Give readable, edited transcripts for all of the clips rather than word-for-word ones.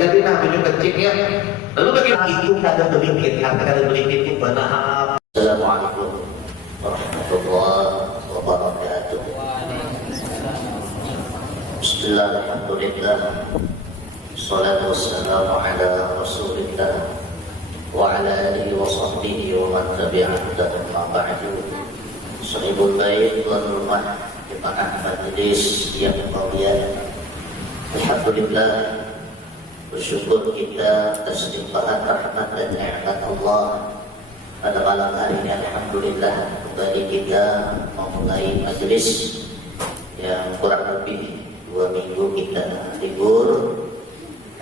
tadi nah tujuh kecil ya. Lalu bagaimana itu kada belikit, arti kada belikit itu benar. Assalamualaikum warahmatullahi wabarakatuh. Bismillahirrahmanirrahim. Salatu wassalamu ala Rasulillah wa ala alihi wa sahbihi wa man tabi'ahu amma ba'du. Sahibul bait wal rumah jemaah majelis yang mulia. Alhamdulillah, bersyukur kita atas limpahan rahmat dan nikmat Allah pada malam hari ini. Alhamdulillah, kembali kita memulai majelis yang kurang lebih 2 minggu kita libur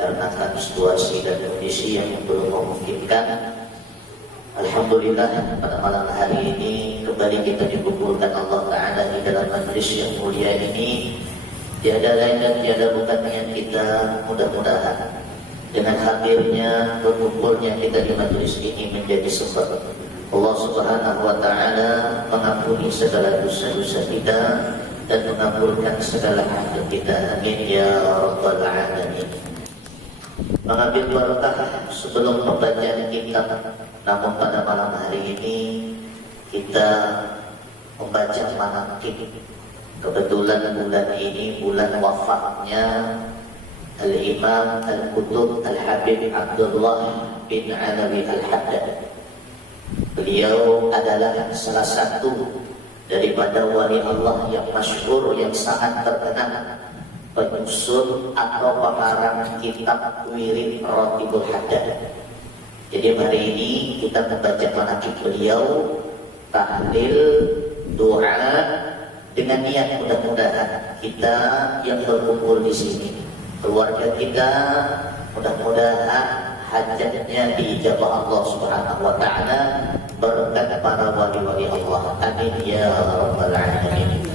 karena situasi dan kondisi yang belum memungkinkan. Alhamdulillah, pada malam hari ini kembali kita dikumpulkan Allah Ta'ala di dalam majelis yang mulia ini. Tiada lain dan tiada bukan niat kita, mudah-mudahan dengan hadirnya, berkumpulnya kita di majelis ini menjadi sebab Allah Subhanahu wa Ta'ala mengampuni segala dosa-dosa kita dan mengabulkan segala hajat kita. Amin ya rabbal alamin. Mengambil barakah sebelum pembacaan kitab, namun pada malam hari ini kita membaca manaqib. Kebetulan bulan ini bulan wafatnya Al-Imam Al-Qutub Al-Habib Abdullah bin Alawi Al-Haddad. Beliau adalah salah satu daripada wali Allah yang masyhur, yang sangat terkenal, penyusun atau pengarang kitab wirid Ratibul Haddad. Jadi hari ini kita membaca manaqib beliau, tahlil, doa, dengan niat mudah-mudahan kita yang berkumpul di sini, keluarga kita, mudah-mudahan hajatnya diijabah Allah Subhanahu wa Ta'ala berkat para wali-wali Allah. Amin ya rabbal alamin.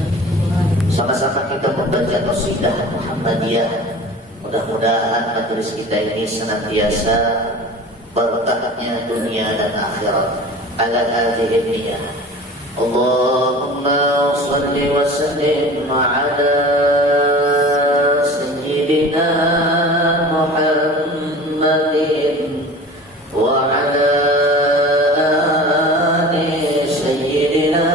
Sama-sama kita membaca qasidah Muhammadiyah. Mudah-mudahan majelis kita ini senantiasa berkahnya dunia dan akhirat. Ala hadhihi niyah. Allahumma salli wa sallim ala sayyidina Muhammadin wa ala ali sayyidina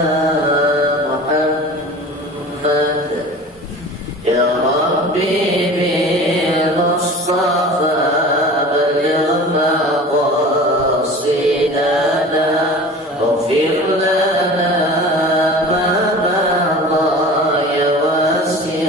Muhammad. Ya Rabbi bil Mustafa balligh maqasidana waghfir lana ma baqa ya wasi'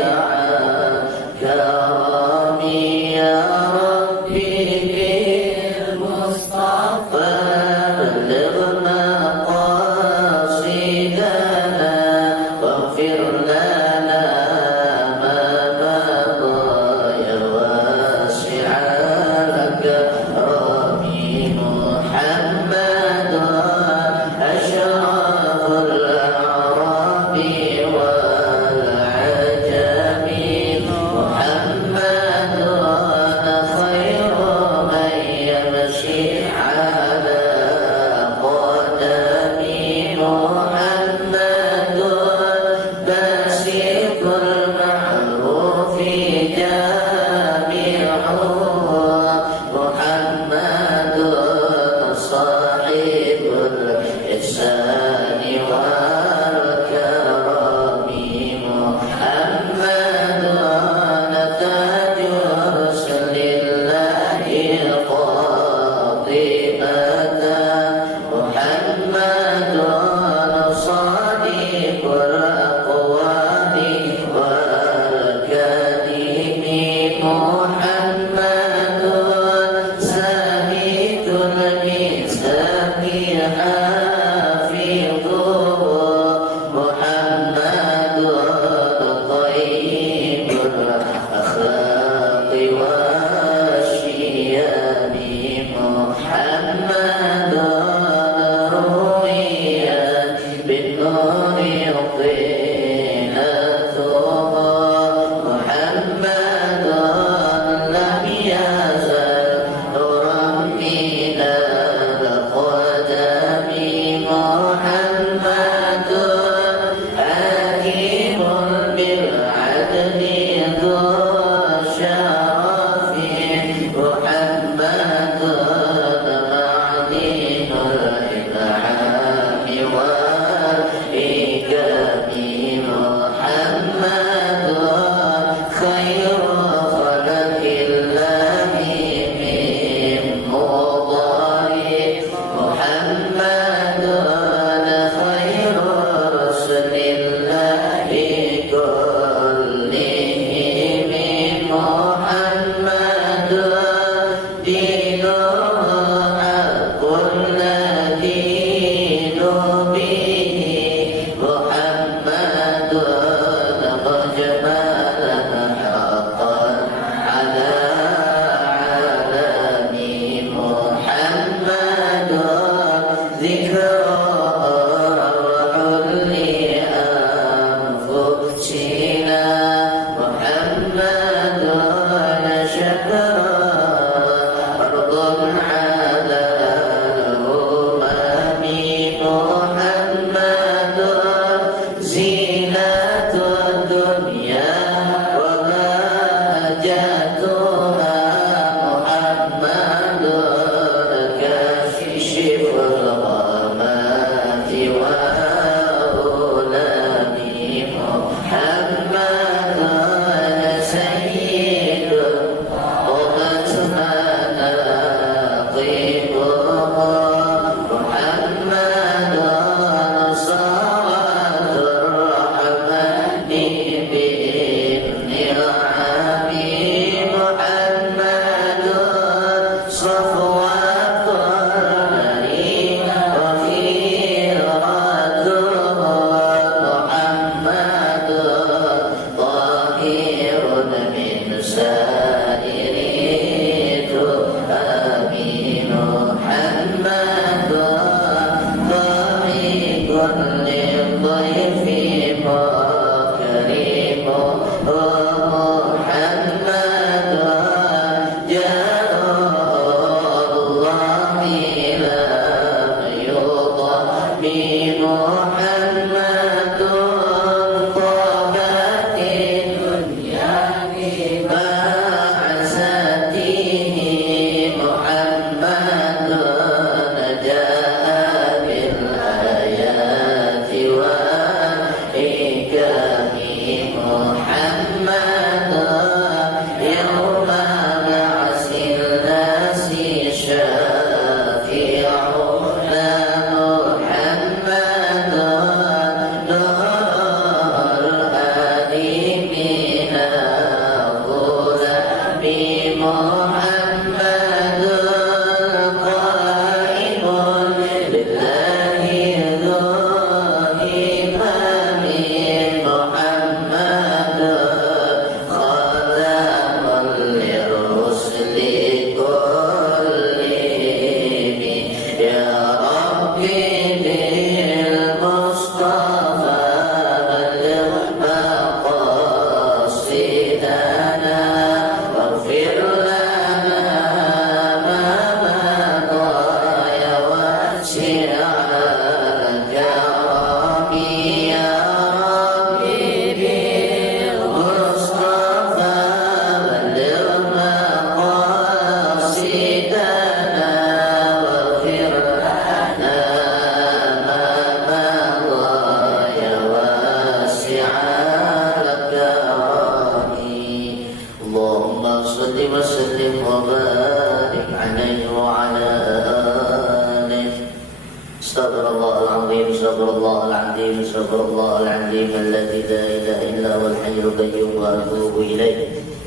الله العظيم استغفر الله العظيم الذي لا إله إلا هو الحي القيوم وأتوب إليه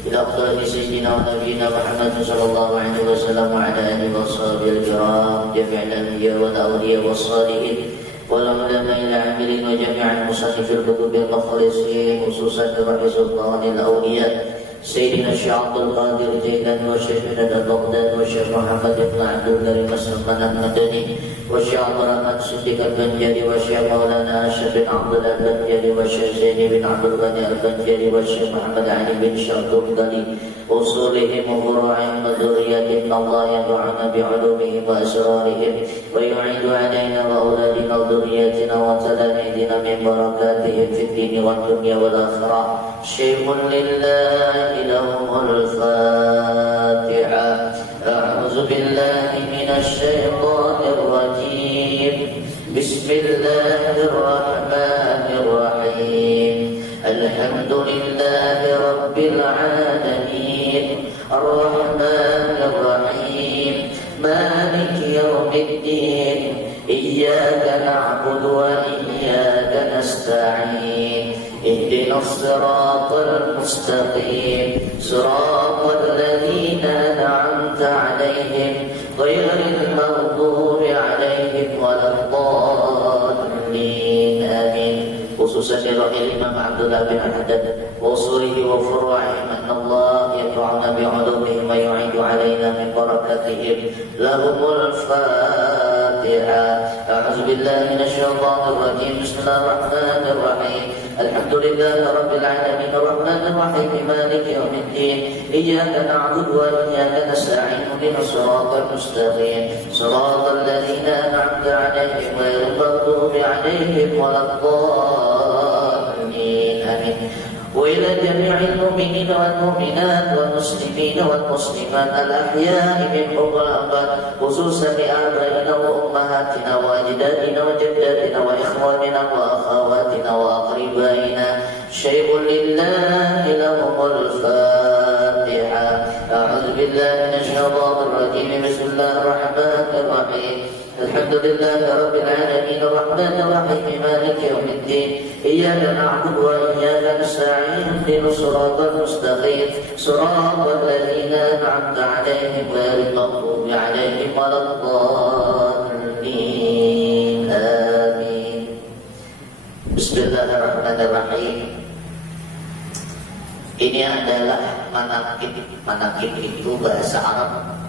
إلى حضرة سيدنا ونبينا محمد صلى الله عليه وسلم وعلى آله وصحبه الكرام جميع الأنبياء والأولياء والصالحين والعلماء العاملين وجميع المصنف الكتب المخلصين خصوصا روح سلطان الأولياء سيدنا الشيخ عبد القادر جيلاني والشيخ ندى بغداد والشيخ محمد بن عبد الكريم السلطان المدني والشيخ عبد الرحمن الصديق البنجري والشيخ مولانا أشرف بن عبد الله البنجري والشيخ زيني بن عبد الغني البنجري والشيخ محمد علي بن شرطوب الدلي أصولهم وفروعهم وذرياتهم الله ينفعنا بعلومهم وأسرارهم ويعيد علينا وأولادنا وذرياتنا وتلاميذنا من بركاتهم في الدين والدنيا والآخرة شيخ لله لهم الفاتحة أعوذ بالله من الشيطان الرجيم بسم الله الرحمن الرحيم الحمد لله رب العالمين الرحمن الرحيم مالك يوم الدين إياك نعبد وإياك نستعين اهدنا الصراط المستقيم صراط الذين أنعمت عليهم غير المغضوب عليهم ولا الضالين آمين خصوصا لروح الإمام عبد الله بن حداد وأصوله وفروعهم أن الله ينفعنا بعلومهم ويعيد علينا من بركاتهم لهم الفاتحة أعوذ بالله من الشيطان الرجيم بسم الله الرحمن الرحيم الحمد لله رب العالمين الرحمن الرحيم مالك يوم الدين إياك نعبد وإياك نستعين اهدنا الصراط المستقيم صراط الذين أنعمت عليهم غير المغضوب عليهم ولا الضالين آمين وإلى جميع المؤمنين والمؤمنات والمسلمين والمسلمات الأحياء منهم والأموات خصوصا لآبائنا وأمهاتنا وأجدادنا وجداتنا وإخواننا وأخواتنا وأقربائنا شيء لله لهم الفاتحة أعوذ بالله من الشيطان الرجيم بسم الله الرحمن الرحيم الحمد لله رب العالمين الرحمن الرحيم مالك يوم الدين إياك نعبد وإياك نستعين اهدنا الصراط المستقيم صراط الذين أنعمت عليهم غير المغضوب عليهم ولا الضالين آمين بسم الله الرحمن الرحيم. Ini adalah manaqib. Manaqib itu bahasa Arab.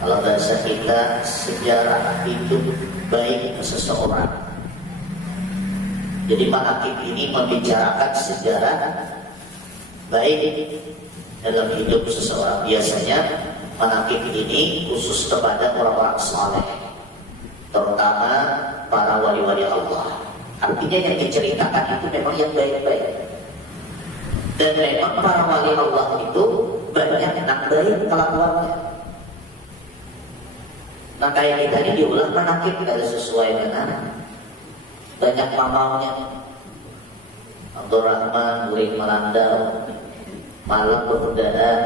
Kalau bahasa kita sejarah hidup baik seseorang. Jadi manaqib ini membicarakan sejarah baik dalam hidup seseorang. Biasanya manaqib ini khusus kepada orang-orang saleh, terutama para wali-wali Allah. Artinya yang diceritakan itu memang yang baik-baik. Dan memang para wali Allah itu banyak yang baik kelakuannya. Nah kayak kita ini diulang manaqib dari sesuai dengan banyak pamalnya. Abdul Rahman murid merandau, malam berpedaan,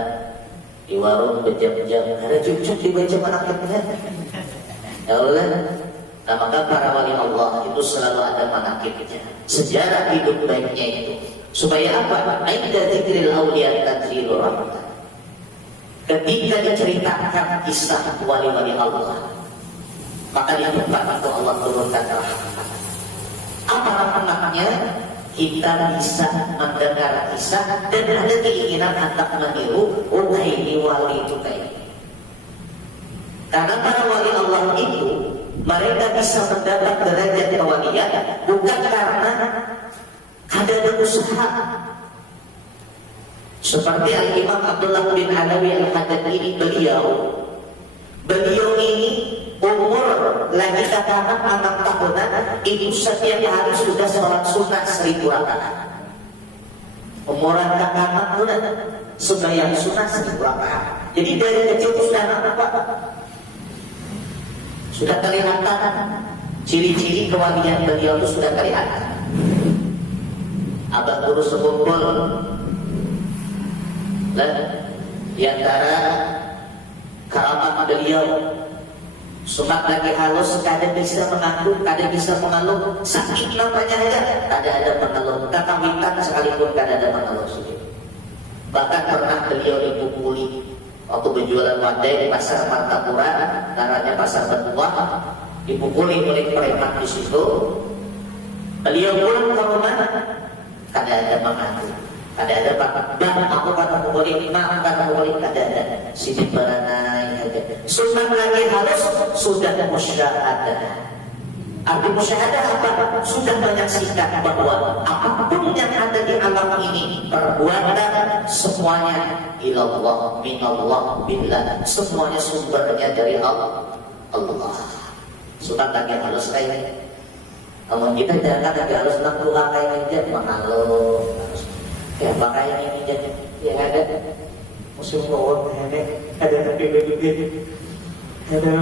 di warung berjam-jam, ada cucuk dibaca manaqibnya. Ya Allah. Nah maka para wali Allah itu selalu ada manaqibnya, sejarah hidup baiknya itu. Supaya apa? Ainda dzikril auliya tanzilur rahmat. Ketika diceritakan kisah wali-wali Allah, maka di tempat itu Allah turunkan rahmat. Apa rahmatnya? Kita bisa mendengar kisah dan ada keinginan untuk meniru. Oh ini wali itu kayak ini. Karena para wali Allah itu mereka bisa mendapat derajat kewalian bukan karena ada usaha. Seperti Al-Imam Abdullah bin Alawi Al-Haddad ini beliau ini umur lagi katakan 6 tahunan itu setiap hari sudah sholat sunat 1000 rakaat. Umuran kakak bulan sembahyang sunat 1000 rakaat. Jadi dari kecil sudah apa? Sudah kelihatan ciri-ciri kewalian beliau itu sudah kelihatan. Abah guru sekumpul dan di antara keramat beliau Sumat lagi halus, kada bisa mengaku, kada bisa mengeluh. Sakit namanya aja, kada ada mengeluh. Kakawitan sekalipun kada ada mengeluh. Bahkan pernah beliau dipukuli waktu berjualan wadai di pasar Martapura, namanya pasar Betua, dipukuli oleh preman di situ. Beliau pulang ke rumah, kada ada mengaku. Ada Pak, aku kata pukuli, kata pukuli, kada ada. Sini beranai aja. Sunnah lagi halus sudah musyahadah. Arti musyahadah apa? Sudah menyaksikan bahwa apapun yang ada di alam ini, perbuatan semuanya ilallah, minallah, billah. Semuanya sumbernya dari Allah. Sunnah lagi halus kayak. Kalau kita jangan lagi halus nak Tuhan kayak aja, mahalus. Ya makanya ini jadi yang ada musuh bawah ada bibit-bibit ada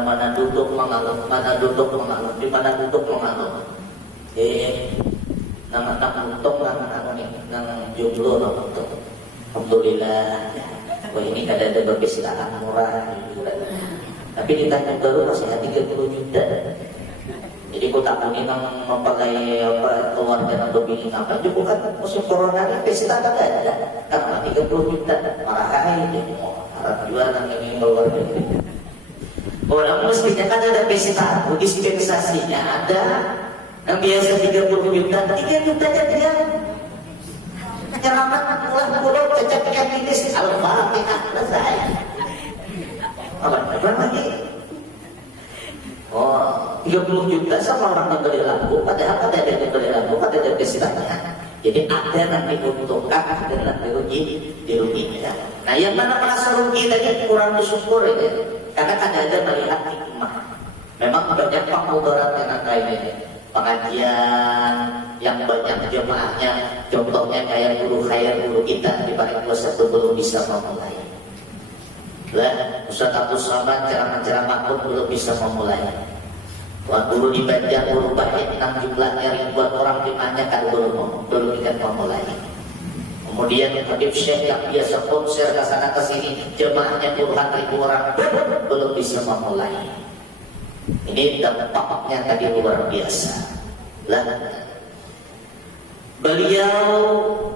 mana duduk mengaluh, mana duduk mengaluh, di mana duduk mengaluh. Nang untung nang jomblo nang untung. Alhamdulillah. Wah ini ada berpistaan murah. Tapi ditanya baru masih 30 juta. Jadi aku tak mungkin memakai keluarga atau bikin apa. Juga kan musim corona ini pesta tak ada. Karena 30 juta marah aja. Harap jualan ini keluarga. Orang mestinya kan ada pesta, dispensasinya ada. Yang biasa 30 juta, 3 juta dia. Nyelamat pulang cacat kinis Al-Fatihah selesai. Apa lagi? 30 juta sama orang membeli lampu, padahal ada yang membeli lampu, ada yang pestanya. Jadi ada nanti diuntungkan, ada nanti dirugikan. Nah yang mana merasa rugi tadi kurang bersyukur ya. Karena ada melihat hikmah. Memang banyak mudarat yang ada ini. Pengajian yang banyak jemaahnya, contohnya kayak guru kita di Balik Puasa belum bisa memulai. Lah, Ustaz Abu Samad ceramah-ceramah pun belum bisa memulai. Tuan guru di Banjar, guru Bahit, 6 jumlahnya ribuan orang jemaahnya kan belum bisa memulai. Kemudian Habib Syekh yang biasa konser ke sana ke sini, jemaahnya puluhan ribu orang belum bisa memulai. Ini dampaknya tadi luar biasa. Lah, beliau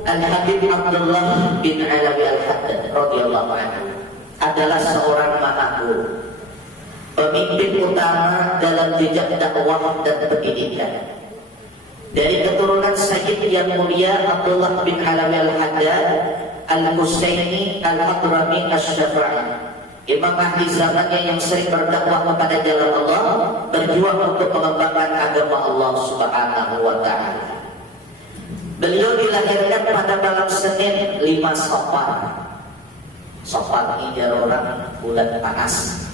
Al-Habib Abdullah bin Alawi Al-Haddad radhiyallahu anhu adalah seorang makhluk pemimpin utama dalam jejak dakwah dan pendidikan. Dari keturunan Sayyid yang mulia Abdullah bin Alawi Al-Haddad Al-Husaini Al-Hadrami Asy-Syafi'i, imam ahli zamannya yang sering berdakwah kepada jalan Allah, berjuang untuk mengembangkan agama Allah Subhanahu wa taala. Beliau dilahirkan pada malam Senin 5 Safar. Safar ini dari orang bulan panas.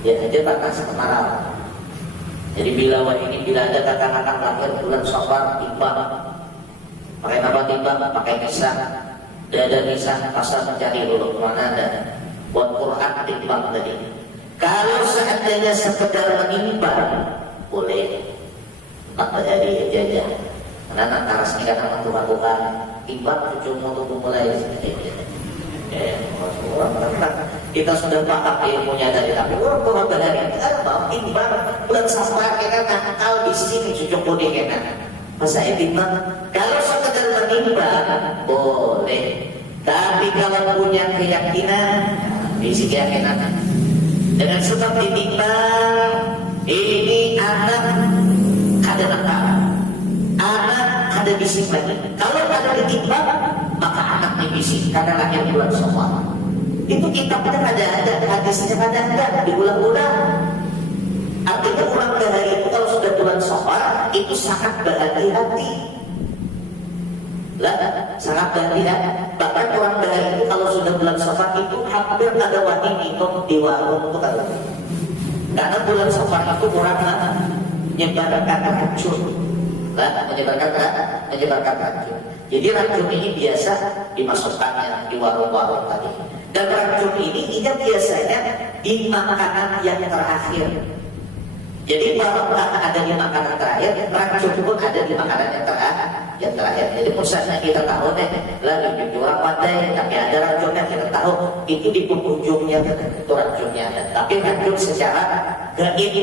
Ya aja panas kemarau. Jadi bila ada kakak-kakak lahir bulan Safar, timbang. Pakai apa timbang? Pakai misah. Dia ada misah, pasal mencari dulu mana ada. Buat Quran timbang tadi. Kalau seandainya sekedar menimbang, boleh. Maka dari jajah. Karena taras ini karena Tuhan timbang cucu untuk mulai. Kita sudah paham ilmunya dari tapi orang tua dari apa timbang bulan Safar kita nakal di sini cucu kuning enak. Masa timbang kalau sekedar menimbang boleh. Tapi kalau punya keyakinan, bisi keyakinan dengan sebab ditimbang ini anak ada nakal, anak ada bisik lagi. Kalau ada ditimbang maka anak dibisik karena lahir bulan Safar. Itu kitabnya ada hadisnya ada diulang-ulang. Artinya ulang dari itu kalau sudah bulan Safar itu sangat berhati-hati. Lah, sangat berhati-hati. Bahkan orang dari itu kalau sudah bulan Safar itu hampir ada wani minum di warung itu kalau. Karena bulan Safar itu orang menyebarkan racun. Lah, menyebarkan racun. Jadi racun ini biasa dimasukkannya di warung-warung tadi. Dan racun ini biasanya di makanan yang terakhir. Jadi barokah ada di makanan terakhir, racun pun ada di makanan yang terakhir. Jadi misalnya kita tahu nih, lalu dijual pandai, tapi ada racunnya kita tahu itu di penghujungnya itu racunnya ada. Tapi racun secara gaib,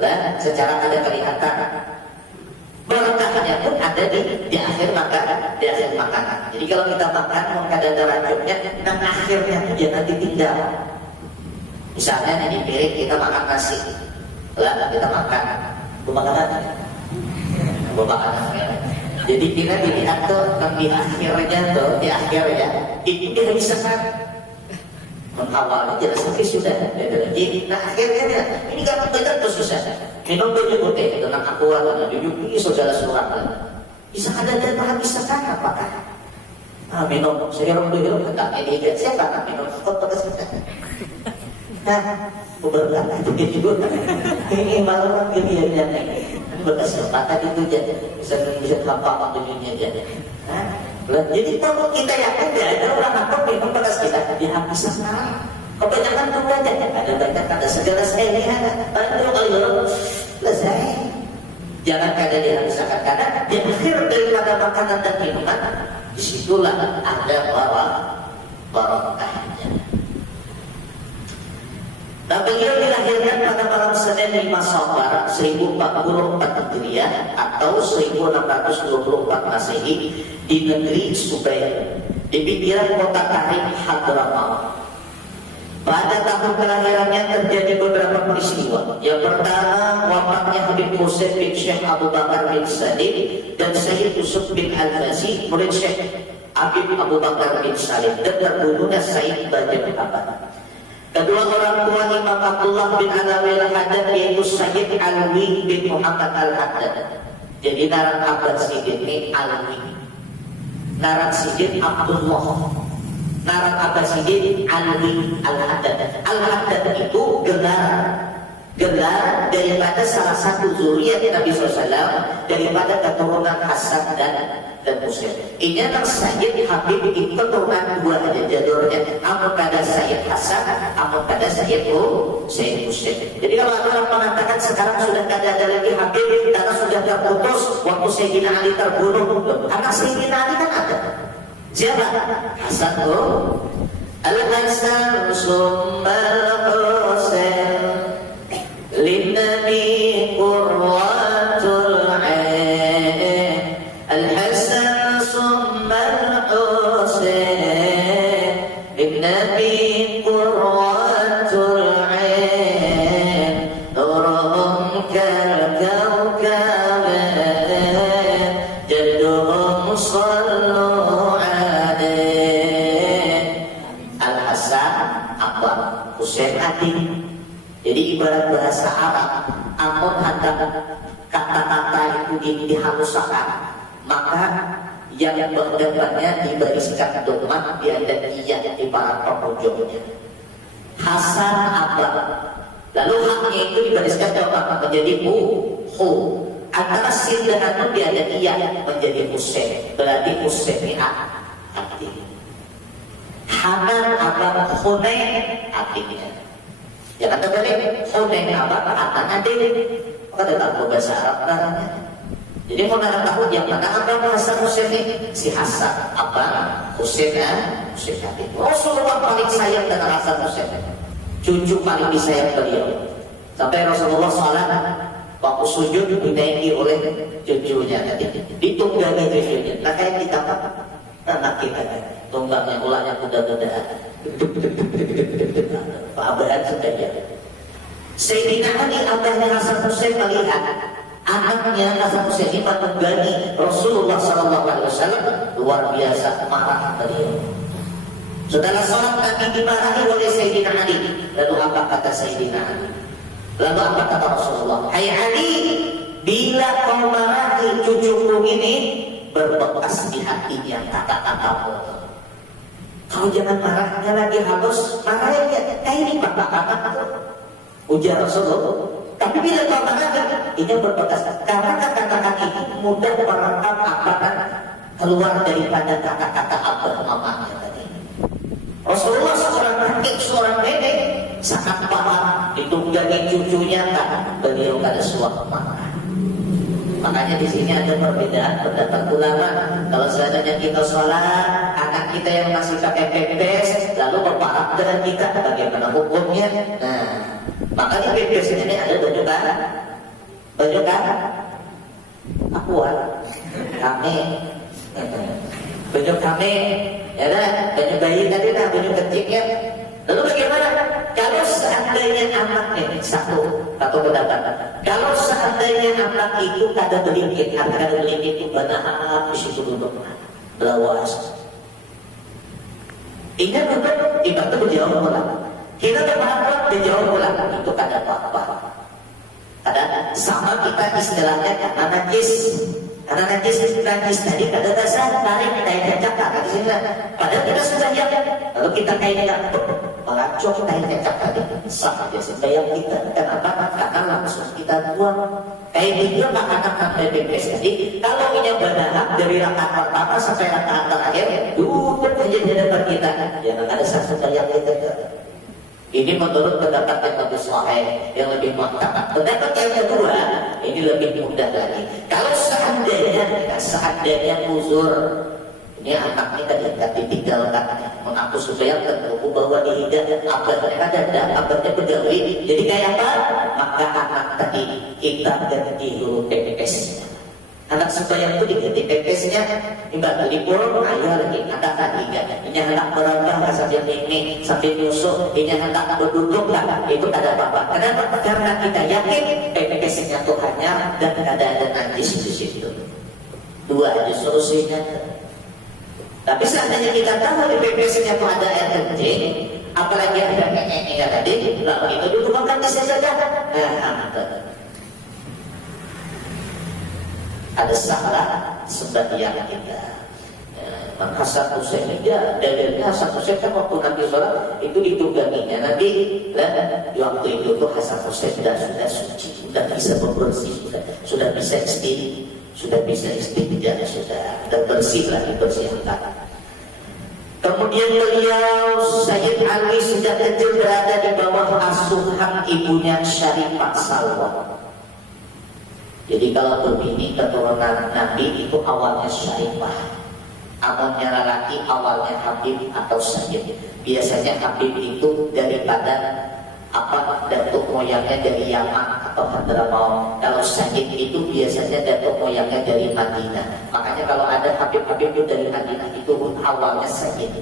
lah, secara ada kelihatan. Barokahnya pun ada di akhir makanan. Jadi kalau kita makan mau ada racunnya, dan akhirnya itu jangan ditinggal. Misalnya di piring kita makan nasi. Lah kita makan, jadi kita dilihat tuh di akhirnya itu dia bisa kan awalnya jelas tapi sudah jadi akhirnya ini kan benar tuh susah minum tujuh putih tenang aku lah tujuh saudara surat bisa ada dan bisa kan apakah minum sekarang dulu kita ini siapa minum kotor beberapa itu juga ini malah kejadian berkesempatan itu jadi bisa tampak tujuannya jadi. Jadi kalau kita yakin ada orang apa minum bekas kita dia habis sekarang. Kebanyakan tunggu aja ada banyak ada segala saya bantu kali selesai. Jangan kada dihabiskan karena di akhir daripada makanan dan minuman disitulah ada barokahnya. Nah, beliau dilahirkan pada malam Senin 5 Safar 1044 Hijriah atau 1624 Masehi di negeri Subair di pinggiran kota Tarim Hadramaut. Pada tahun kelahirannya terjadi beberapa peristiwa. Yang pertama, wafatnya Habib Husain bin Syekh Abu Bakar bin Salim dan Sayyid Yusuf bin Al-Fazi, murid Syekh Habib Abu Bakar bin Salim, dan terbunuhnya Sayyid Bajab Abad. Kedua orang tua Imam Abdullah bin Alawi Al-Haddad yaitu Sayyid Alwi bin Muhammad Al-Haddad. Jadi Naran Abad Sidin ini Alwi, Naran Sidin Abdullah, Naran Abad Sidin Alwi Al-Haddad. Al-Haddad itu gelar daripada salah satu zuriat Nabi SAW daripada keturunan Hasan dan Husain. Ini adalah Sayyid Habib itu keturunan dua aja jalurnya. Amun pada Sayyid Hasan, amun pada Sayyid Husain. Jadi kalau ada orang mengatakan sekarang sudah tidak ada lagi Habib karena sudah terputus waktu Sayyidina Ali terbunuh. Anak Sayyidina Ali kan ada. Siapa? Hasan Al-Hasan summa Al-Husain Lin-Nabi qurratul ain. Al-Hasan summa Al-Husain Lin-Nabi qurratul ain. Nuruhum kal-kawkab jadduhum sallu alaih. Al-Hasan apa? Husain adik. Jadi ibarat bahasa Arab, amun ada kata-kata itu dihaluskan, maka yang berdepannya dibariskan domat diada iya di para penghujungnya. Hasan Abad, lalu haknya itu dibariskan domat menjadi hu. Antara sin dengan nun diada iya menjadi Husain, berarti Husain ini hati. Hanan Abad Hunain artinya. Ya kata balik, Hunain apa? Anak adik. Maka dalam bahasa Arab namanya. Jadi mau nak tahu yang mana apa Hasan Husain ini? Si Hasan apa? Husain Husain adik. Rasulullah paling sayang dengan Hasan Husain. Cucu paling disayang beliau. Sampai Rasulullah SAW waktu sujud dinaiki oleh cucunya tadi. Ditunggangi cucunya. Nah kayak kita anak kita tunggangnya ulangnya kuda-kudaan. Pahabahan sudah ya. Sayyidina Ali abahnya Hasan Husain melihat anaknya Hasan Husain ini menunggangi Rasulullah SAW, luar biasa marah beliau. Setelah sholat Nabi dimarahi oleh Sayyidina Ali. Lalu apa kata Sayyidina Ali? Lalu apa kata Rasulullah? Hai Ali, bila kau marahi cucuku ini berbekas di hatinya kata-katamu. Kau jangan marahnya lagi halus, marahnya ini bapak-bapak tuh. Ujar Rasulullah. Tapi bila kau marahnya, ini berbekas. Karena kata-kata itu mudah merekam akan keluar daripada kata-kata abah mamanya tadi. Rasulullah seorang kakek, seorang nenek sangat paham di ditunggangi cucunya kan, beliau kada suah makan. Makanya di sini ada perbedaan pendapat ulama. Kalau seandainya kita sholat, anak kita yang masih pakai pempes, lalu berparak dengan kita, bagaimana hukumnya? Nah, makanya pempes ini ada baju kan? Baju kan? Akuan, kami, baju kami, ya kan? Baju bayi tadi lah, baju kecil ya. Lalu bagaimana? Kalau seandainya anak ini satu pendapat. Kalau seandainya anak itu kada belingkit, kada belingkit itu benar di situ duduk lawas. Ingat betul, ibarat berjauh pulang. Kita berpahala berjauh pulang itu kada apa-apa. Ada sama kita istilahnya karena najis tadi kada dasar tarik kayak kecap di sini. Padahal kita sudah ya. Lalu kita kayak melacok kayak kecap tadi sah aja sembahyang kita. Kenapa? Karena langsung kita buang. Kayak gitu anak-anak PPS jadi kalau ini berdarah dari rakaat pertama sampai rakaat terakhir duduk aja di depan kita. Jangan ada sah sembahyang kita. Ini menurut pendapat yang lebih sahih, yang lebih mantap. Pendapat yang kedua, ini lebih mudah lagi. Kalau seandainya uzur, ini anaknya kan ditinggalkan, mengaku supaya terhubung bahwa dihidang, kabarnya pegawai. Jadi kayak apa? Maka anak tadi kita ganti dulu PPS. Anak supaya itu diganti PPS-nya, ibarat libur, ayo lagi anak tadi kan. Ini anak merambah sambil ini, sambil nyusuh, ini anak berduduk lah, itu ada apa-apa. Kenapa? Karena kita yakin PPS-nya Tuhannya dan ada najis di situ. Dua aja solusinya. Tapi seandainya kita tahu di PPS-nya itu ada air kencing, apalagi ada ini tadi, lalu itu duduk makan saja. Ada salah sembahyang kita. Maka Hasan Husain dia dalilnya Hasan Husain kan waktu Nabi sholat itu ditungganginya Nabi. Di waktu itu tuh Hasan Husain sudah suci, sudah bisa bersih, sudah bisa istirahat, sudah bersih lagi bersihkan. Kemudian beliau Sayyid Ali sudah kecil berada di bawah asuhan ibunya Syarifah Salwa. Jadi kalau berbini keturunan Nabi itu awalnya Syarifah, awalnya lelaki, awalnya Habib atau Sayyid. Biasanya Habib itu daripada datuk moyangnya dari Yaman atau Hadramaut. Kalau Sayyid itu biasanya datuk moyangnya dari Madinah. Makanya kalau ada Habib-Habib itu dari Madinah itu awalnya Sayyid.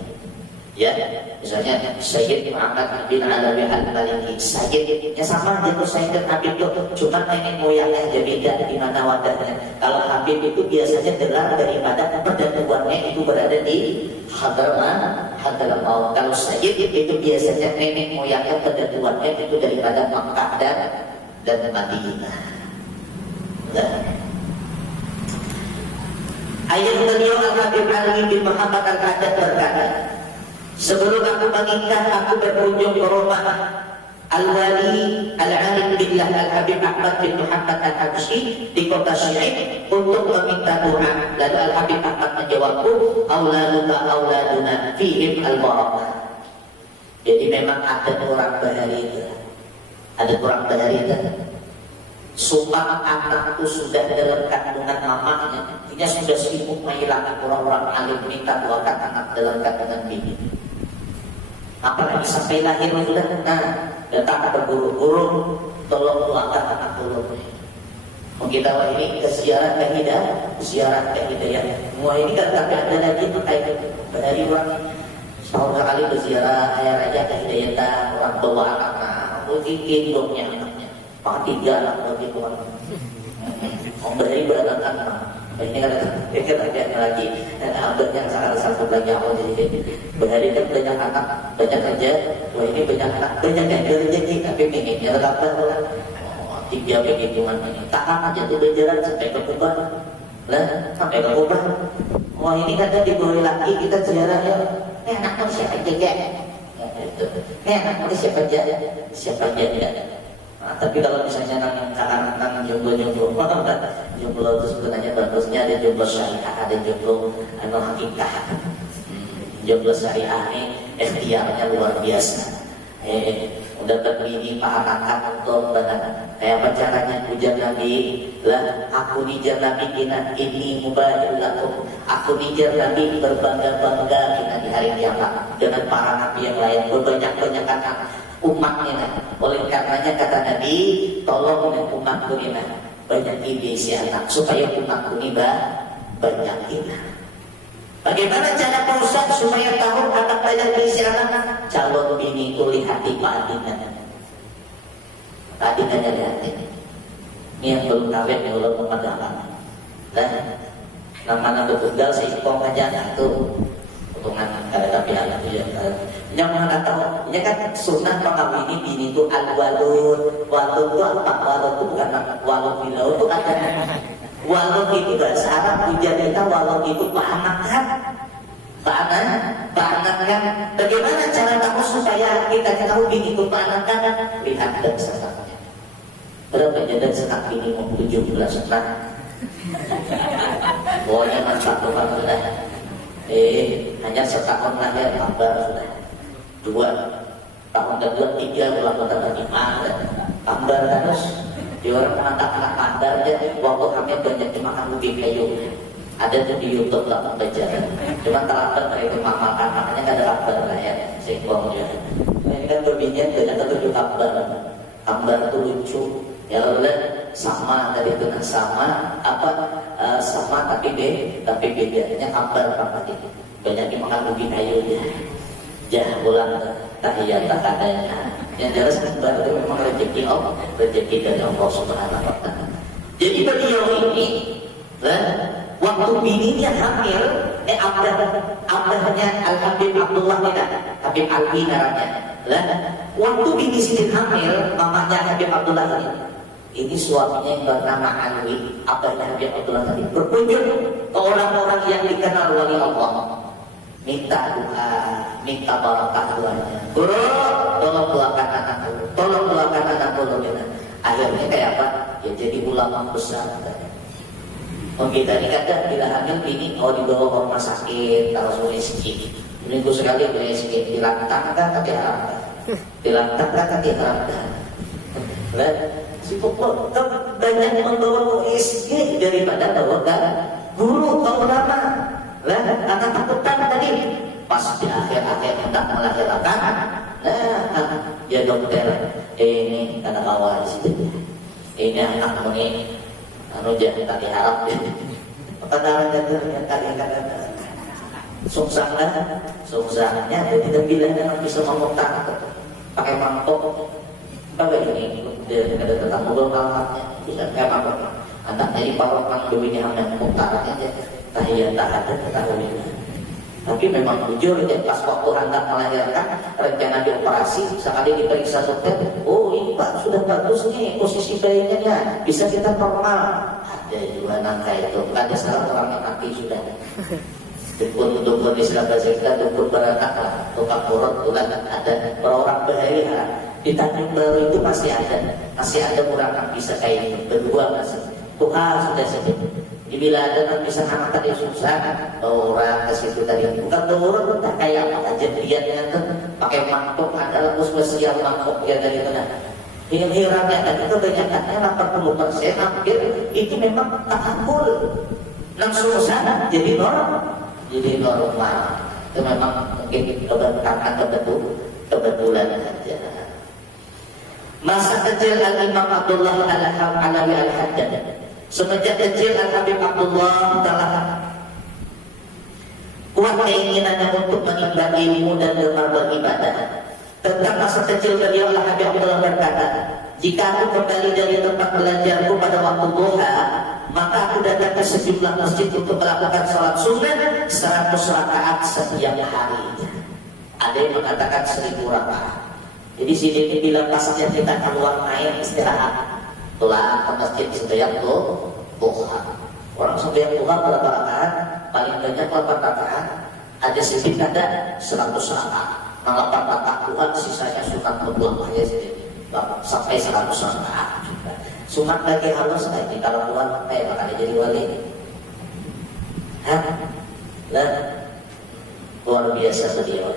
Ya, misalnya Sayyid Muhammad bin Alawi Al-Maliki, Sayyidnya sama aja tuh Sayyid dan Habib tuh, cuma nenek moyangnya aja beda di mana wadahnya. Kalau Habib itu biasanya gelar daripada perdaguannya itu berada di Hadramaut. Kalau Sayyid itu biasanya nenek moyangnya perdaguannya itu daripada Makkah dan Madinah. Ayat beliau Al-Habib Ali bin Muhammad Al-Qadat berkata, sebelum aku meninggal, aku berkunjung ke rumah Al-Wali Al-Alim Billah Al-Habib Ahmad bin Muhammad Al-Habsyi di kota Syi'ib untuk meminta doa. Lalu Al-Habib Ahmad menjawabku, auladuna fihim al-barakah. Jadi memang ada orang baharita. Sumpah anak itu sudah dalam kandungan mamanya, dia sudah sibuk menghilangkan orang-orang alim minta doakan anak dalam kandungan bibi. Apalagi sampai lahir sudah datang berburu-buru, tolong doakan anak dulu. Kita ini ke ziarah ke hidayah. Semua ini kan tapi ada lagi tuh kayak dari orang setahun sekali berziarah ayah raja ke hidayah orang tua anak, mungkin dongnya anaknya. Pak tiga anak bagi Tuhan. Dari berdatang ini kan ada lagi dan abadnya sangat banyak jadi berhari kan banyak anak banyak kerja. Wah ini banyak anak banyak yang rezeki tapi pengennya tetap tiga begitu namanya tahan aja tuh berjalan sampai ke Kubah sampai ke Kubah. Wah ini kata diberi lagi kita ziarah ya anak manusia aja anak manusia siapa aja tidak. Tapi kalau misalnya nang jomblo itu sebenarnya bagusnya ada jomblo syariah, ada jomblo hakikah. Jomblo syariah ini ikhtiarnya luar biasa. dapat bini pahakan untuk kayak apa caranya ujar Nabi lah, aku nijar Nabi kina ini mubahil lakum, aku nijar Nabi berbangga-bangga kina di hari kiamat dengan para nabi yang lain berbanyak-banyakan umatnya. Oleh karenanya kata Nabi, tolong umatku ini banyak isi anak supaya umatku ini banyak anak. Bagaimana cara Pak Ustaz supaya tahu anak banyak isi anak? Calon bini itu lihat di keadilannya. Keadilannya lihat ini. Ini yang belum kawin yang belum memadamkan. Dan nama-nama betul seikong aja tuh. Potongan ada tapi anak itu yang mana tahu? Ini kan sunnah pengawin bini itu al-walud. Walud itu apa? Walud itu bukan walud bilau itu ada. Walud itu bahasa Arab ujarnya walud itu paanakan. Paanakan. Bagaimana cara kamu supaya kita tahu bini itu paanakan? Lihat dan sekatnya. Berapa dan sekat bini mau 17 sekat? Pokoknya manfaat sudah. Hanya setahun lahir kabar sudah 2 tahun kedua 3 ulang tahun lagi kabar terus di orang anak-anak kabar aja waktu kami banyak dimakan ubi kayu ada tuh di YouTube lah pembelajaran cuma terlambat mereka makan makanya gak ada kabar lah ya singkong juga ini kan berbincang ternyata 7 kabar itu lucu ya udah sama tadi itu sama sama tapi bedanya kabar apa tadi banyak dimakan ubi kayu ya bulan tahiyat takadanya yang jelas kabar itu memang rezeki dari Allah Subhanahu wa Ta'ala. Jadi beliau ini waktu bininya hamil abdahnya Al-Habib Abdullah Habib Alwi namanya waktu bini Siti hamil mamanya Habib Abdullah ini suaminya yang bernama Alwi abdahnya Habib Abdullah berkunjung ke orang-orang yang dikenal wali Allah minta doa, minta barakah doanya. Tolong doakan anakku, akhirnya kayak apa? Ya jadi ulama besar. Kita ini kadang bila hamil bini dibawa ke rumah sakit, taruh USG. Minggu sekali USG, dilantang kan kaki haramkan. Si pokok banyak membawa USG daripada bawa guru tahu nama. Anak takutan tadi pas di akhir-akhir hendak melahirkan ya dokter ini kata bawa di situ ini anakmu ini jangan tak diharap kata dokternya kata sungsangnya dia tidak bilang dengan bisa ngomong takut pakai mangkok bagai ini dia ada tetangga berkalahnya bisa kayak apa anak jadi parok mang duwinya hamil muktaranya aja tahiyat ketahui. Tapi memang jujur ya pas waktu hendak melahirkan rencana dioperasi sekali diperiksa dokter, oh ini Pak sudah bagus nih posisi bayinya ya bisa kita normal. Ada juga nangka itu, ada salah orang yang mati sudah. Dukun Islam bahasa kita dukun beranak lah, tukang urut tulang ada orang bahaya. Di Tanjung Baru itu masih ada orang yang bisa kayak ini berdua masih. Tuhan sudah sedih. Bila ada yang bisa anak tadi susah, orang ke situ tadi bukan turun, tak kayak apa aja lihatnya tuh pakai mangkok adalah spesial mangkok ya dari mana? Hirang-hirangnya dan itu kebanyakannya 80% hampir itu memang takabul, langsung susah jadi normal, itu memang mungkin karena kebetulan saja. Masa kecil Al-Imam Abdullah Al-Alawi Al-Haddad semenjak kecil Al-Habib Abdullah telah kuat keinginannya untuk menimba ilmu dan gemar beribadah. Tentang masa kecil beliau Al-Habib Abdullah berkata, jika aku kembali dari tempat belajarku pada waktu duha, maka aku datang ke sejumlah masjid untuk melakukan salat sunnah 100 rakaat setiap hari. Ada yang mengatakan 1000 rakaat. Jadi sini bilang pasnya kita keluar main istirahat. Pulang ke masjid setiap duha. Orang setiap duha berapa rakaat? Paling banyak 8 rakaat. Ada sedikit ada 100 rakaat. Nah 8 rakaat Tuhan sisanya sunat berbuang aja sih. Sampai 100 rakaat. Sunat lagi halus lagi kalau Tuhan makanya jadi wali. Luar biasa beliau.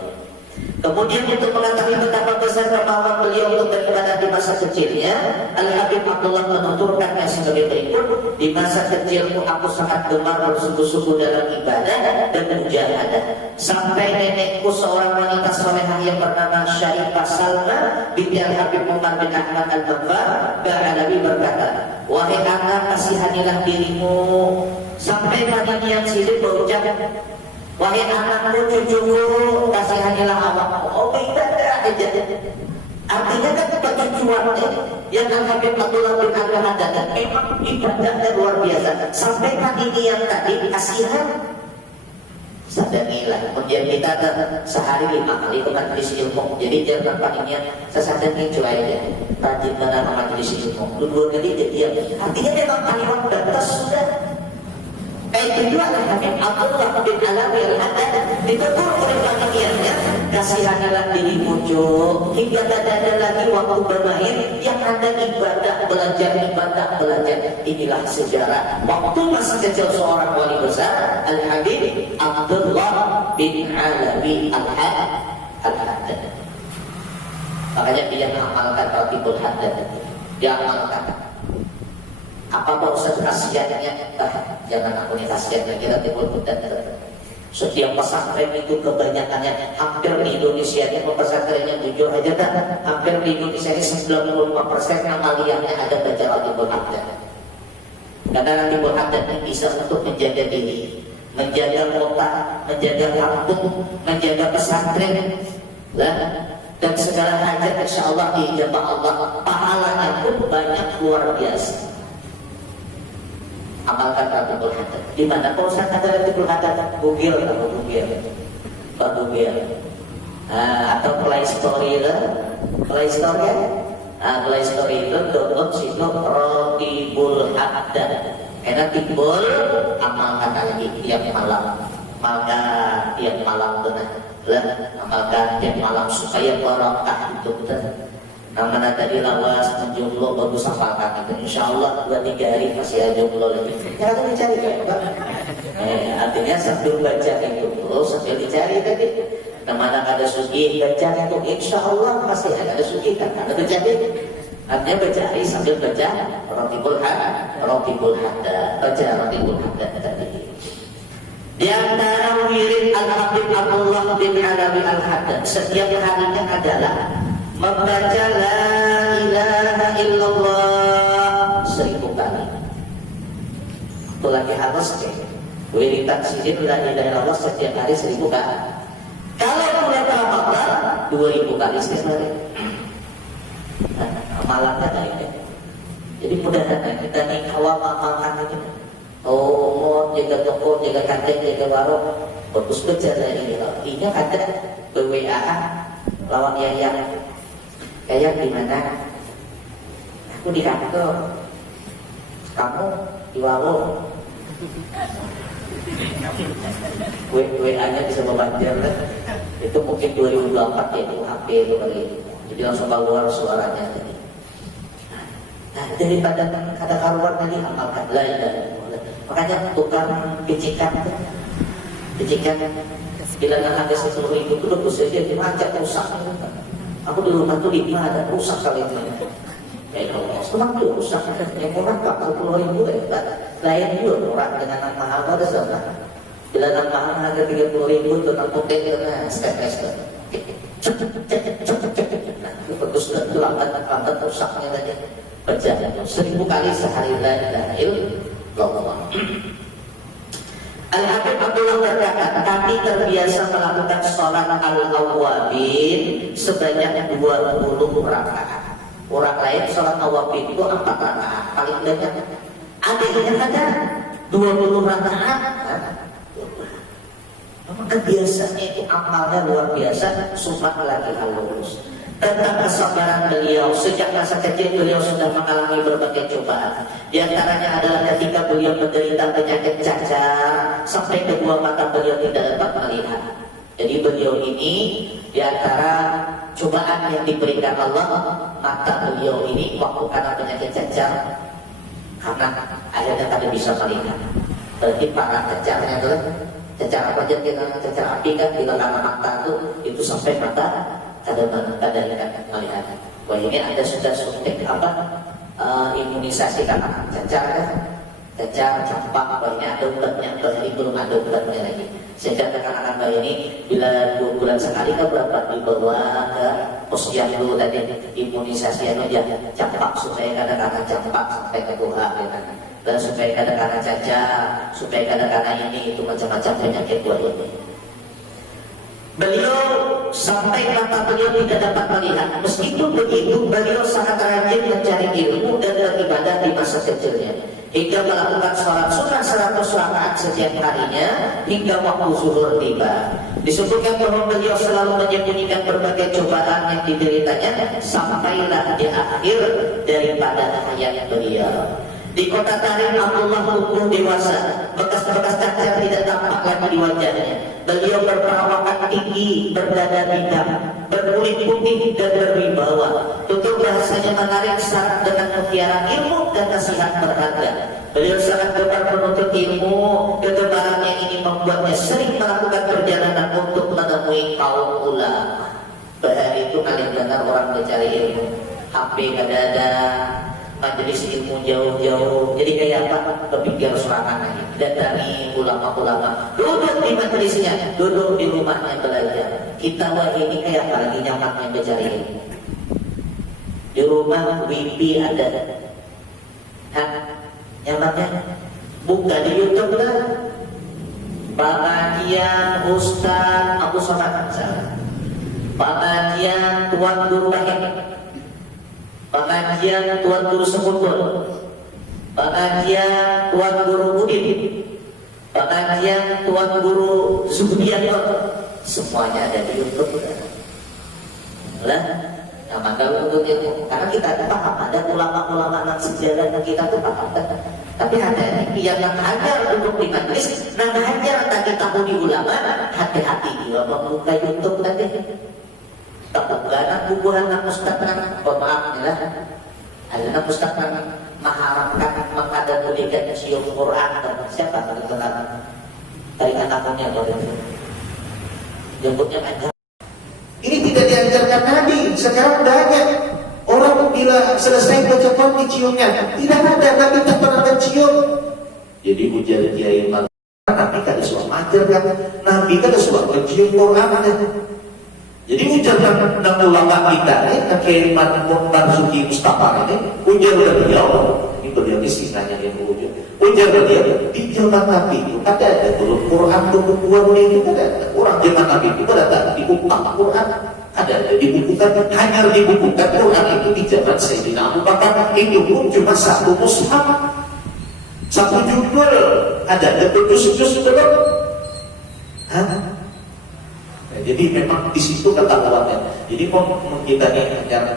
Kemudian untuk mengetahui betapa besar kemauan beliau untuk kecilnya, Al-Habib Abdullah menuturkannya sebagai berikut. Di masa kecilku aku sangat gemar bersungguh-sungguh dalam ibadah dan mujahadah. Sampai nenekku seorang wanita solehah yang bernama Syarifah Salma binti Al-Habib Umar bin Ahmad Al-Babbar Al-Alawi berkata, wahai anak, kasihanilah dirimu. Sampai pagi yang sidik berucap, wahai anakku, cucuku, kasihanilah awakmu. Oh, ibadah aja. Artinya kan kecucuannya yang Al-Habib Abdullah bin Ahmad dan memang ibadahnya luar biasa. Sampai pagi yang tadi kasihan. Sadarilah, kemudian kita sehari 5 kali ke majelis ilmu. Jadi jangan paninya sesadari cuai aja. Rajin mana ke majelis ilmu. Dua kali jadi artinya memang kalimat batas sudah. Kedua Al-Habib Abdullah bin Alawi Al-Haddad ditegur oleh panitia, kasihanilah dirimu cuk, hingga tak ada lagi waktu bermain, yang ada ibadah belajar. Inilah sejarah waktu masih kecil seorang wali besar Al-Habib Abdullah bin Alawi Al-Haddad. Makanya dia mengamalkan Ratibul Haddad, dia amalkan. Apa mau khasiatnya? Jangan aku nih khasiatnya, kita timbul dan setiap pesantren itu kebanyakannya hampir di Indonesia ini pesantrennya jujur aja kan, hampir di Indonesia ini 95% amaliyahnya ada baca Ratibul Haddad. Karena Ratibul Haddad ini bisa untuk menjaga diri, menjaga kota, menjaga kampung, menjaga pesantren, dan segala hajat insya Allah diijabah Allah. Pahalanya pun banyak luar biasa. Amalkan Ratibul Haddad. Di mana kalau saya kata Ratibul Haddad? Google atau Google. Atau Play Store Play Store itu download situ Ratibul Haddad. Enak timbul amalkan lagi tiap malam. Maka tiap malam amalkan tiap malam supaya barokah itu betul. Karena tadi lawas menjomblo bagus hafalkan itu, insya Allah 2-3 hari masih ada jomblo lagi. Ya itu dicari kan? Artinya sambil baca itu sambil dicari tadi. Mana ada sugi baca itu, insya Allah masih ada sugi kan? Ada jadi. Artinya bercari sambil baca Ratibul Haddad, baca Ratibul Haddad tadi. Di antara wirid Al-Habib Abdullah bin Alawi Al-Haddad setiap harinya adalah membaca la ilaha illallah 1000 kali. Itu lagi harus wiridan sidin la ilaha illallah setiap hari 1000 kali. Kalau bulan Ramadan 2000 kali setiap hari. Amalan ada ini. Jadi mudah-mudahan kita nih awam amalkan itu. Oh, jaga toko, jaga kantin, jaga warung, bagus baca la ilaha. Ini ada WA lawan yang kayak gimana? Aku di kantor, kamu di warung. WA-nya bisa membanjir kan? Itu mungkin 2024 ya, itu HP itu kali. Jadi langsung keluar suaranya tadi. Nah, daripada kata keluar tadi amalkan la ilaha illallah. Makanya tukang picikan bila ada 10.000 itu bagus saja dimacet rusak. Aku di rumah tuh 5 ada rusak kali ini. Ya Allah, semang tuh rusak. Yang orang 40.000 lain juga orang dengan nama mahal ada sama. Bila nama mahal harga 30.000 itu nampak dengan step-step. Nah, itu bagus dan lambat rusaknya tadi. Berjalan 1000 kali sehari la ilaha illallah. Al-Habib Abdullah berkata, kami terbiasa melakukan sholat al-awwabin sebanyak 20 rakaat. Orang lain sholat awwabin itu 4 rakaat. Paling banyak ada yang ada 20 rakaat. Maka biasanya itu amalnya luar biasa. Sumpah lagi halus. Tentang kesabaran beliau, sejak masa kecil beliau sudah mengalami berbagai cobaan. Di antaranya adalah ketika beliau menderita penyakit cacar sampai kedua mata beliau tidak dapat melihat. Jadi beliau ini di antara cobaan yang diberikan Allah, mata beliau ini waktu karena penyakit cacar, karena akhirnya tidak bisa melihat. Berarti parah cacarnya adalah cacar apa aja, cacar api kan di lengan mata itu sampai mata kadang melihat. Wah ini ada sudah suntik imunisasi karena cacar kan? Cacar, campak, wah ini ada obatnya, ini belum ada obatnya lagi. Sehingga anak-anak bayi ini bila 2 bulan sekali kan berapa dibawa ke posyandu tadi imunisasi dia campak supaya kadang-kadang campak sampai ke tuha ya kan? Dan supaya kadang-kadang cacar, supaya kadang-kadang ini itu macam-macam penyakit buah ini. Beliau sampai mata beliau tidak dapat melihat. Meskipun begitu, beliau sangat rajin mencari ilmu dan beribadah di masa kecilnya, hingga melakukan sholat sunnah 100 rakaat setiap harinya hingga waktu zuhur tiba. Disebutkan bahwa beliau selalu menyembunyikan berbagai cobaan yang dideritanya sampailah di akhir daripada hayat beliau. Di kota Tarim, Abdullah tumbuh dewasa, bekas-bekas cacar tidak tampak lagi di wajahnya. Beliau berperawakan tinggi, berdada bidang, berkulit putih dan berwibawa. Tutur bahasanya menarik syarat dengan mutiara ilmu dan nasihat berharga. Beliau sangat gemar menuntut ilmu. Kegemarannya ini membuatnya sering melakukan perjalanan untuk menemui kaum ulama. Bahari itu kalian dengar orang mencari ilmu, HP kada ada, majelis ilmu jauh-jauh. Jadi kayak apa? Berpikir serangan lagi. Datangi ulama-ulama, duduk di majelisnya, duduk di rumahnya belajar. Kita wah ini kayak apa lagi nyamannya mencari ilmu. Di rumah wifi ada, nyamannya buka di YouTube lah. Pengajian Ustaz Abu Somad, pengajian Tuan Guru Rahim, pengajian Tuan Guru Sekutur, pengajian Tuan Guru Udin, pengajian Tuan Guru Subianto, semuanya ada di YouTube. Lah, nama kalau untuk ilmu, karena kita paham ada ulama-ulama yang sejarah yang kita tuh paham. Tapi ada yang hajar untuk di majlis, yang hajar tadi tahu di ulama, hati-hati juga membuka YouTube tadi. Tak bukan bubuhan nak ustaz kan, maaf lah. Ada ustaz kan mengharapkan mengadakan siung Quran. Siapa begitu kan? Tarikan namanya boleh. Jemputnya ada. Ini tidak diajarkan Nabi. Sekarang banyak orang bila selesai baca Quran diciumnya. Tidak ada, Nabi tak pernah mencium. Jadi ujar Kiai Mal, Nabi kan suka mengajarkan, Nabi kan suka mencium Quran. Jadi ujarkan ulama kita Kiai Marzuki Mustafa ini ujar beliau, ini beliau istilahnya yang ujar beliau di zaman Nabi itu ada Quran buku-bukuan itu ada orang zaman Nabi itu ada dibukukan Quran, ada dibukukan, hanya dibukukan Quran itu di zaman Sayyidina Abu Bakar. Itu pun cuma satu mushaf, satu judul, ada juz-juz belum. Jadi memang di situ ketahuannya. Jadi kita ini hanya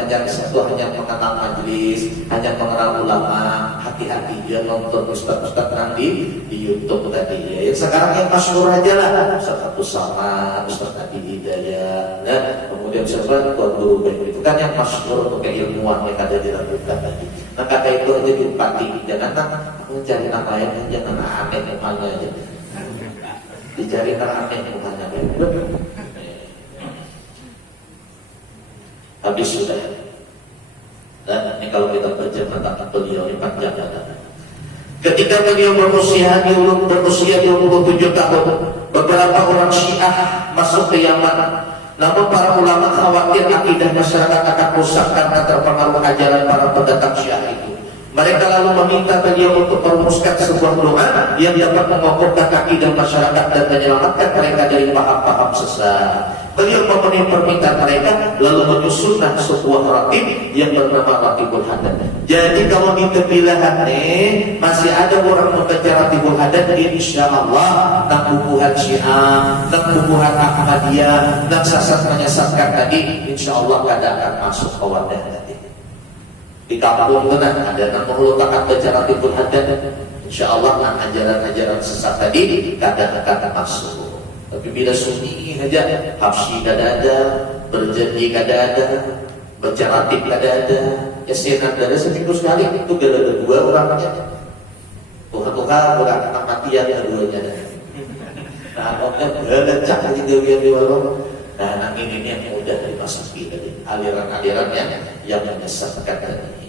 hanya satu, hanya mengenal majelis, hanya mengenal ulama. Hati-hati dia nonton ustaz-ustaz nanti di YouTube tadi ya. Yang sekarang yang masyhur aja lah, Ustaz Abdul Samad, Ustaz Adi Hidayat, ya. Kemudian siapa Tuan Guru Ben, itu kan yang masyhur untuk keilmuan yang ada dilakukan tadi. Nah kata itu aja diupati, jangan mencari nama yang jangan aneh namanya aja. Dicari aneh namanya. Habis sudah. Dan ini kalau kita baca tentang beliau ini panjang banget. Ketika beliau berusia 27 tahun, beberapa orang Syiah masuk ke Yaman. Namun para ulama khawatir akidah masyarakat akan rusak karena terpengaruh ajaran para pendatang Syiah itu. Mereka lalu meminta beliau untuk merumuskan sebuah doa yang dapat mengokohkan akidah masyarakat dan menyelamatkan mereka dari paham-paham sesat. Beliau memenuhi permintaan mereka lalu menyusunlah sebuah ratib yang bernama Ratibul Haddad. Jadi kalau di tepi lahan masih ada orang membaca Ratibul Haddad, insyaallah nak bubuhan Syiah, nak bubuhan Ahmadiyah, nak sasat menyesatkan tadi, insyaallah kada akan masuk ke wadah tadi. Di kampung tenang ada nak mengeluarkan baca Ratibul Haddad, insyaallah nak ajaran-ajaran sesat tadi kada akan masuk. Tapi bila sunyi saja, Habsyi kada ada, berjanji kada ada, baca ratib kada ada, Yasin ada seminggu sekali, itu ada 2 orangnya. Tuhan-Tuhan berangkat matian keduanya. Nah, orang lecak di warung, Nah, ini yang mudah dimasuki dari aliran-aliran yang menyesatkan tadi.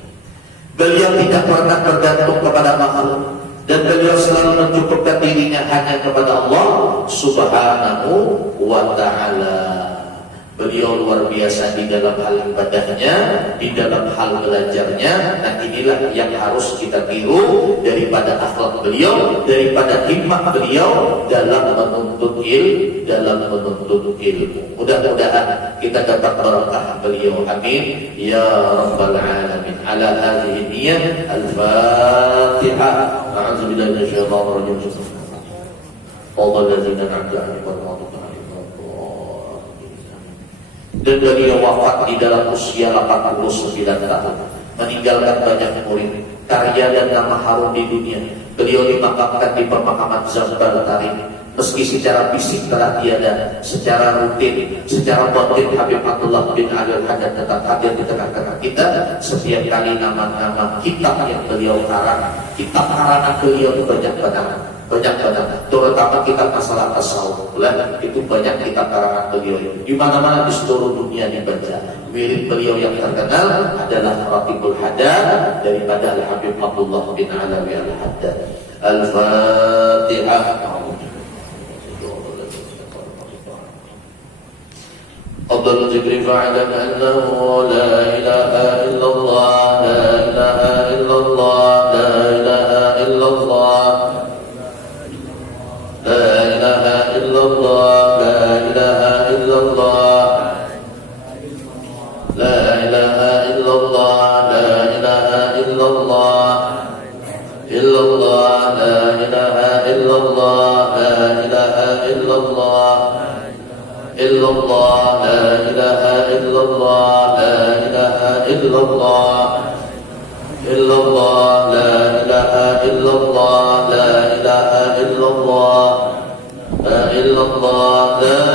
Beliau tidak pernah bergantung kepada makhluk, dan beliau selalu mencukupkan dirinya hanya kepada Allah Subhanahu wa ta'ala. Beliau luar biasa di dalam hal ibadahnya, di dalam hal belajarnya. Nah, inilah yang harus kita tiru daripada akhlak beliau, daripada himmah beliau dalam menuntut ilmu. Mudah-mudahan kita dapat barakah beliau. Amin ya rabbal alamin. Ala hadhihi niyyah al-Fatihah. A'udzubillahi minasyaitonir rajim. Qul ladzina an'amta 'alaihim dan beliau wafat di dalam usia 89 tahun, meninggalkan banyak murid, karya dan nama harum di dunia. Beliau dimakamkan di pemakaman Zambar Tarim. Meski secara fisik telah tiada, secara rutin, secara batin Habib Abdullah bin Ali Al-Haddad tetap hadir di tengah-tengah kita. Setiap kali nama-nama kitab yang beliau karang, kitab karangan beliau itu banyak banget, terutama kitab masalah tasawuf. Itu banyak kitab karangan beliau, di mana-mana di seluruh dunia dibaca. Wirid beliau yang terkenal adalah Ratibul Haddad daripada Al-Habib Abdullah bin Alawi Al-Haddad. Al-Fatihah. أفضل الذكر فاعلم أنه لا إله إلا الله، لا إله إلا الله، لا إله إلا الله، لا إله إلا الله، لا إله إلا الله، لا إله إلا الله، لا إله إلا الله، إلا الله، لا إله إلا الله، لا إله إلا الله، إلا الله، لا إله إلا الله، لا إله إلا الله، إلا الله، لا إله إلا الله، لا إله إلا الله، لا إلا الله، لا